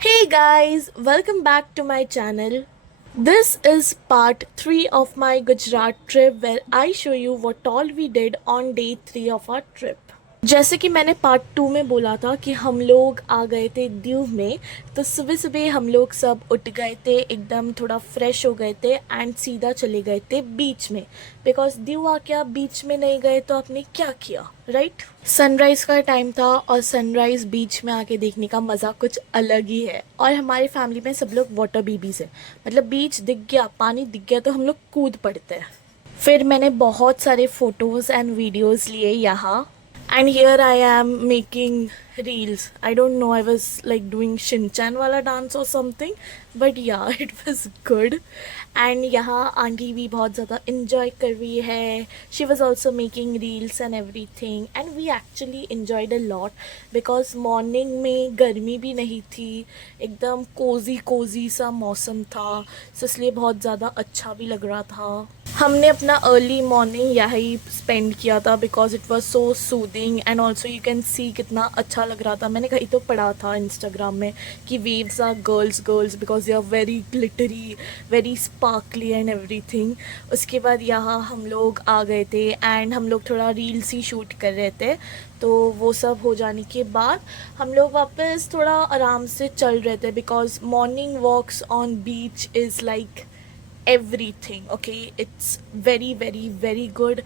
Hey guys, welcome back to my channel. This is part 3 of my Gujarat trip where I show you what all we did on day 3 of our trip. जैसे कि मैंने part 2 में बोला था कि हम लोग आ गए थे दीव में, तो सुबह सुबह हम लोग सब उठ गए थे, एकदम थोड़ा फ्रेश हो गए थे एंड सीधा चले गए थे बीच में। बिकॉज दीव आके आप बीच में नहीं गए तो आपने क्या किया, राइट? सनराइज़ का टाइम था और सनराइज़ बीच में आके देखने का मज़ा कुछ अलग ही है। और हमारी फैमिली में सब लोग वाटर बेबीज़ हैं, मतलब बीच दिख गया, पानी दिख गया तो हम लोग कूद पड़ते हैं। फिर मैंने बहुत सारे फ़ोटोज़ एंड वीडियोज़ लिए यहाँ, and here I am making reels. I don't know, I was like doing Shinchan wala dance or something, but yeah, it was good. And यहाँ आंटी भी बहुत ज़्यादा enjoy कर रही है. She was also making reels and everything, and we actually enjoyed a lot because morning में गर्मी भी नहीं थी, एकदम कोजी सा मौसम था, so इसलिए बहुत ज़्यादा अच्छा भी लग रहा था। हमने अपना अर्ली मॉर्निंग यही स्पेंड किया था because it was so soothing and also you can see कितना अच्छा लग रहा था। मैंने कहीं तो पढ़ा था इंस्टाग्राम में कि waves are girls because they are very glittery, very sparkly and everything. उसके बाद यहाँ हम लोग आ गए थे एंड हम लोग थोड़ा रील्स ही शूट कर रहे थे, तो वो सब हो जाने के बाद हम लोग वापस थोड़ा आराम से चल रहे थे because morning walks on beach is like everything. Okay, it's very good,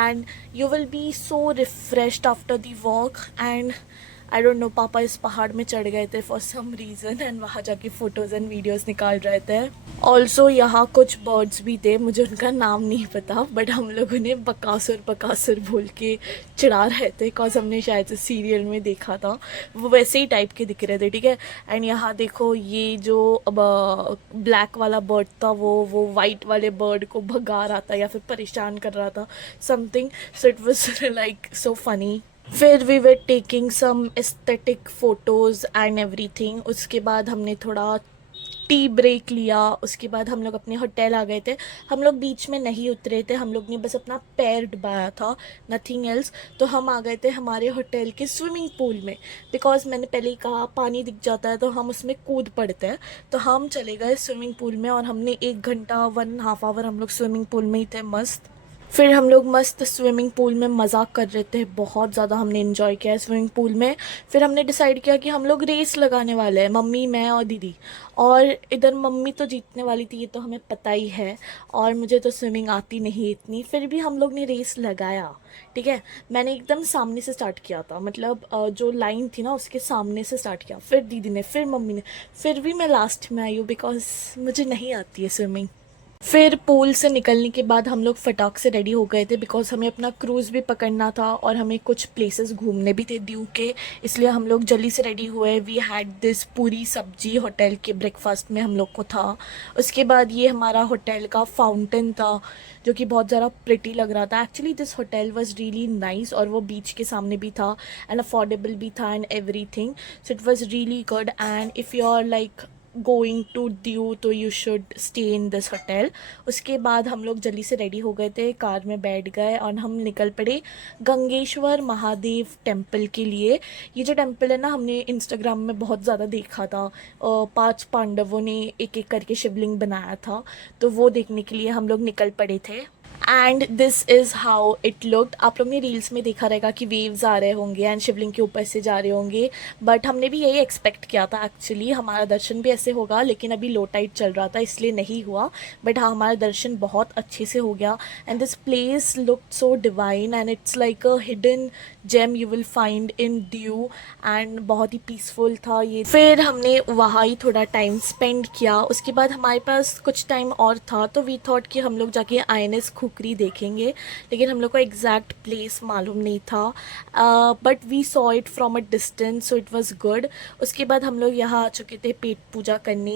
and you will be so refreshed after the walk. And I don't know, पापा इस पहाड़ में चढ़ गए थे फॉर सम रीज़न एंड वहाँ जाके फ़ोटोज़ एंड वीडियोज़ निकाल रहे थे। ऑल्सो यहाँ कुछ बर्ड्स भी थे, मुझे उनका नाम नहीं पता, बट हम लोग उन्हें बकासुर बोल के चिढ़ा रहे थे बिकॉज हमने शायद से सीरियल में देखा था, वो वैसे ही टाइप के दिख रहे थे, ठीक है। एंड यहाँ देखो, ये जो अब ब्लैक वाला बर्ड था वो वाइट वाले बर्ड को भगा रहा था या फिर परेशान कर रहा था something, so it was like so funny. फिर we were taking some aesthetic photos and everything. उसके बाद हमने थोड़ा टी ब्रेक लिया, उसके बाद हम लोग अपने होटल आ गए थे। हम लोग बीच में नहीं उतरे थे, हम लोग ने बस अपना पैर डुबाया था, नथिंग एल्स। तो हम आ गए थे हमारे होटल के स्विमिंग पूल में बिकॉज मैंने पहले ही कहा पानी दिख जाता है तो हम उसमें कूद पड़ते हैं। तो हम चले गए स्विमिंग पूल में और हमने 1 घंटा 1.5 आवर हम लोग स्विमिंग पूल में ही थे मस्त। फिर हम लोग मस्त स्विमिंग पूल में मज़ा कर रहे थे, बहुत ज़्यादा हमने इन्जॉय किया है स्विमिंग पूल में। फिर हमने डिसाइड किया कि हम लोग रेस लगाने वाले हैं, मम्मी, मैं और दीदी। और इधर मम्मी तो जीतने वाली थी, ये तो हमें पता ही है, और मुझे तो स्विमिंग आती नहीं इतनी, फिर भी हम लोग ने रेस लगाया, ठीक है। मैंने एकदम सामने से स्टार्ट किया था, मतलब जो लाइन थी ना उसके सामने से स्टार्ट किया, फिर दीदी ने, फिर मम्मी ने, फिर भी मैं लास्ट में आई हूँ बिकॉज मुझे नहीं आती है स्विमिंग। फिर पूल से निकलने के बाद हम लोग फटाक से रेडी हो गए थे बिकॉज हमें अपना क्रूज़ भी पकड़ना था और हमें कुछ प्लेसेस घूमने भी थे दीव के, इसलिए हम लोग जल्दी से रेडी हुए। वी हैड दिस पूरी सब्जी होटल के ब्रेकफास्ट में हम लोग को था। उसके बाद ये हमारा होटल का फाउंटेन था जो कि बहुत ज़्यादा प्रिटी लग रहा था। Actually this hotel was really nice और वो बीच के सामने भी था एंड अफोर्डेबल भी था and everything, so it was really good. And if you are like going to Diu तो you should stay in this hotel. उसके बाद हम लोग जल्दी से रेडी हो गए थे, कार में बैठ गए और हम निकल पड़े गंगेश्वर महादेव टेम्पल के लिए। ये जो टेम्पल है ना, हमने इंस्टाग्राम में बहुत ज़्यादा देखा था, 5 पांडवों ने एक एक करके शिवलिंग बनाया था, तो वो देखने के लिए हम लोग निकल पड़े थे। And this is how it looked. आप लोग ने रील्स में देखा रहेगा कि वेव्स आ रहे होंगे एंड शिवलिंग के ऊपर से जा रहे होंगे, बट हमने भी यही एक्सपेक्ट किया था एक्चुअली, हमारा दर्शन भी ऐसे होगा, लेकिन अभी लो टाइड चल रहा था इसलिए नहीं हुआ। बट हाँ, हमारा दर्शन बहुत अच्छे से हो गया and this place looked so divine and it's like a hidden gem you will find in Diu, and बहुत ही पीसफुल था ये। फिर हमने वहाँ ही थोड़ा टाइम स्पेंड किया। उसके बाद हमारे पास कुछ टाइम और था तो वी थॉट कि हम लोग जाके INS खुकरी देखेंगे, लेकिन हम लोग को एग्जैक्ट प्लेस मालूम नहीं था, but we saw it from a distance, so it was good. उसके बाद हम लोग यहाँ आ चुके थे पेट पूजा करने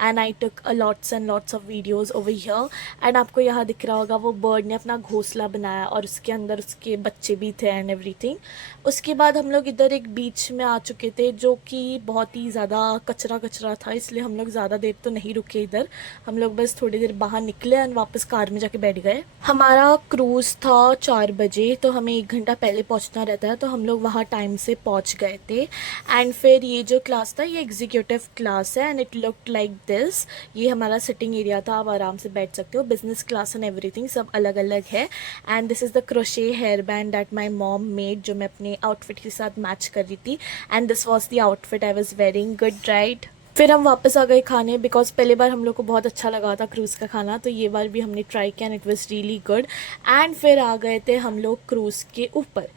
and I took a lots and lots of videos over here. And आपको यहाँ दिख रहा होगा वो बर्ड ने अपना घोंसला बनाया और उसके अंदर उसके बच्चे भी थे एंड एवरीथिंग। उसके बाद हम लोग इधर एक बीच में आ चुके थे जो कि बहुत ही ज़्यादा कचरा था, इसलिए हम लोग ज़्यादा देर तो नहीं रुके इधर, हम लोग बस थोड़ी देर बाहर निकले एंड वापस कार में जाके बैठ गए। हमारा क्रूज़ था 4 बजे, तो हमें 1 घंटा पहले पहुंचना रहता है, तो हम लोग वहाँ टाइम से पहुंच गए थे। एंड फिर ये जो क्लास था ये एग्जीक्यूटिव क्लास है and it looked like this. ये हमारा सिटिंग एरिया था, आप आराम से बैठ सकते हो। बिजनेस क्लास एंड एवरीथिंग सब अलग अलग है। And this is the crochet hair band that my mom made, जो मैं अपने आउटफिट के साथ मैच कर रही थी। And this was the outfit I was wearing. Good right. फिर हम वापस आ गए खाने, बिकॉज पहले बार हम लोग को बहुत अच्छा लगा था क्रूज़ का खाना, तो ये बार भी हमने ट्राई किया and it was really good. And फिर आ गए थे हम लोग क्रूज़ के ऊपर।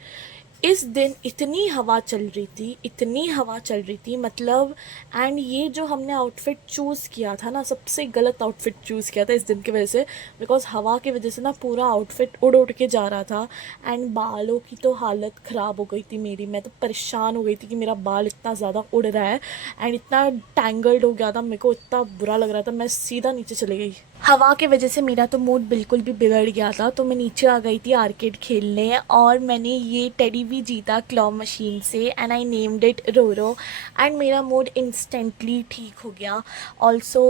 इस दिन इतनी हवा चल रही थी, इतनी हवा चल रही थी मतलब। एंड ये जो हमने आउटफिट चूज़ किया था ना, सबसे गलत आउटफिट चूज़ किया था इस दिन की वजह से। बिकॉज हवा की वजह से ना पूरा आउटफिट उड़ उड़ के जा रहा था। एंड बालों की तो हालत ख़राब हो गई थी मेरी। मैं तो परेशान हो गई थी कि मेरा बाल इतना ज़्यादा उड़ रहा है एंड इतना टैंगल्ड हो गया था, मेरे को इतना बुरा लग रहा था, मैं सीधा नीचे चली गई। हवा की वजह से मेरा तो मूड बिल्कुल भी बिगड़ गया था, तो मैं नीचे आ गई थी आर्केड खेलने और मैंने ये टेडी भी जीता क्लॉ मशीन से and I named it Roro. And मेरा मूड इंस्टेंटली ठीक हो गया। Also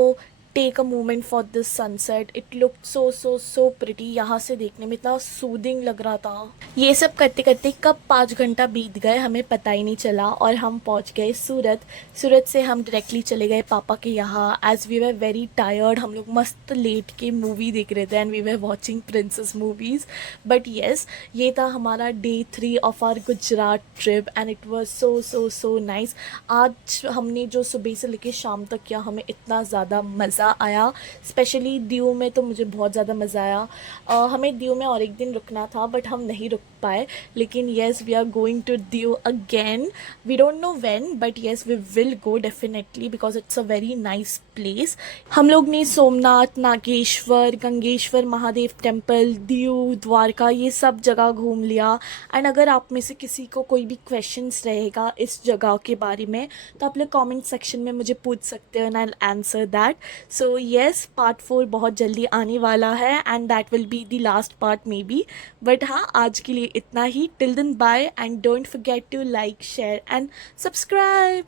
take a moment for this sunset, it look so so so pretty. यहाँ से देखने में इतना सूदिंग लग रहा था। ये सब करते करते कब 5 घंटा बीत गए हमें पता ही नहीं चला और हम पहुँच गए सूरत। सूरत से हम डायरेक्टली चले गए पापा के यहाँ। As we were very tired, हम लोग मस्त लेट के मूवी देख रहे थे and we were watching princess movies. But yes, ये था हमारा day 3 of our Gujarat trip and it was so so so nice. आज हमने जो सुबह से लेके शाम तक किया, हमें इतना ज़्यादा मज़ा आया। स्पेशली दीव में तो मुझे बहुत ज़्यादा मज़ा आया। हमें दीव में और एक दिन रुकना था बट हम नहीं रुक पाए। लेकिन yes, we are going to Diu again. We don't know when but yes we will go definitely because it's a very nice place. हम लोग ने सोमनाथ, नागेश्वर, गंगेश्वर महादेव टेम्पल, दीव, द्वारका, ये सब जगह घूम लिया। एंड अगर आप में से किसी को कोई भी क्वेश्चंस रहेगा इस जगह के बारे में तो आप लोग कमेंट सेक्शन में मुझे पूछ सकते हो and I will answer that. So yes, part 4 बहुत जल्दी आने वाला है and that will be the last part maybe. But हाँ, आज के लिए इतना ही। Till then bye and don't forget to like, share and subscribe.